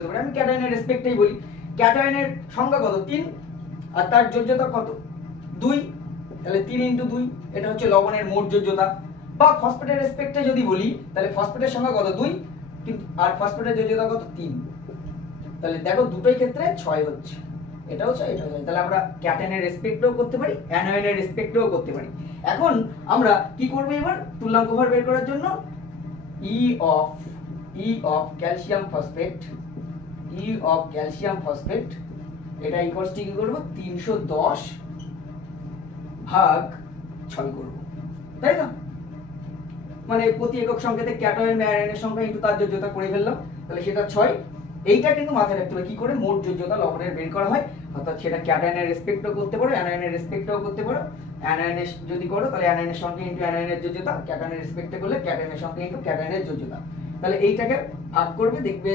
আমি ক্যাটায়নের রেসপেক্টেই বলি। ক্যাটায়নের সংখ্যা কত? 3 আর তার যোজ্যতা কত? 2। তাহলে 3 × 2 এটা হচ্ছে লবণের মোট যোজ্যতা। বা ফসফেটের রেসপেক্টে যদি বলি তাহলে ফসফেটের সংখ্যা কত? 2 কিন্তু আর ফসফেটের যোজ্যতা কত? 3। তাহলে দেখো দুটোই ক্ষেত্রে 6 হচ্ছে, এটাও 6 এটাও 6। তাহলে আমরা ক্যাটায়নের রেসপেক্টেও করতে পারি, অ্যানায়নের রেসপেক্টেও করতে পারি। এখন আমরা কি করব এবার তুল্যাঙ্ক ভর বের করার জন্য ই অফ ক্যালসিয়াম ফসফেট এটা ইকুয়ালস টু কি করব? 310 ভাগ 6 করব, তাই তো? মানে প্রতি একক সংকেতে ক্যাটায়ন বা অ্যানায়নের সংখ্যা ইনটু তার যোজ্যতা করে ফেললাম, তাহলে সেটা 6। এইটা কিন্তু মাথায় রাখতে হবে কি করে মোট যোজ্যতা লবণের বের করা হয়, অর্থাৎ সেটা ক্যাটায়নের রেসপেক্টও করতে পারো, অ্যানায়নের রেসপেক্টও করতে পারো। অ্যানায়নের যদি করো তাহলে অ্যানায়নের সংখ্যা ইনটু অ্যানায়নের যোজ্যতা, ক্যাটায়নের রেসপেক্টে করলে ক্যাটায়নের সংখ্যা ইনটু ক্যাটায়নের যোজ্যতা। তাহলে এইটাকে ভাগ করবে, দেখবে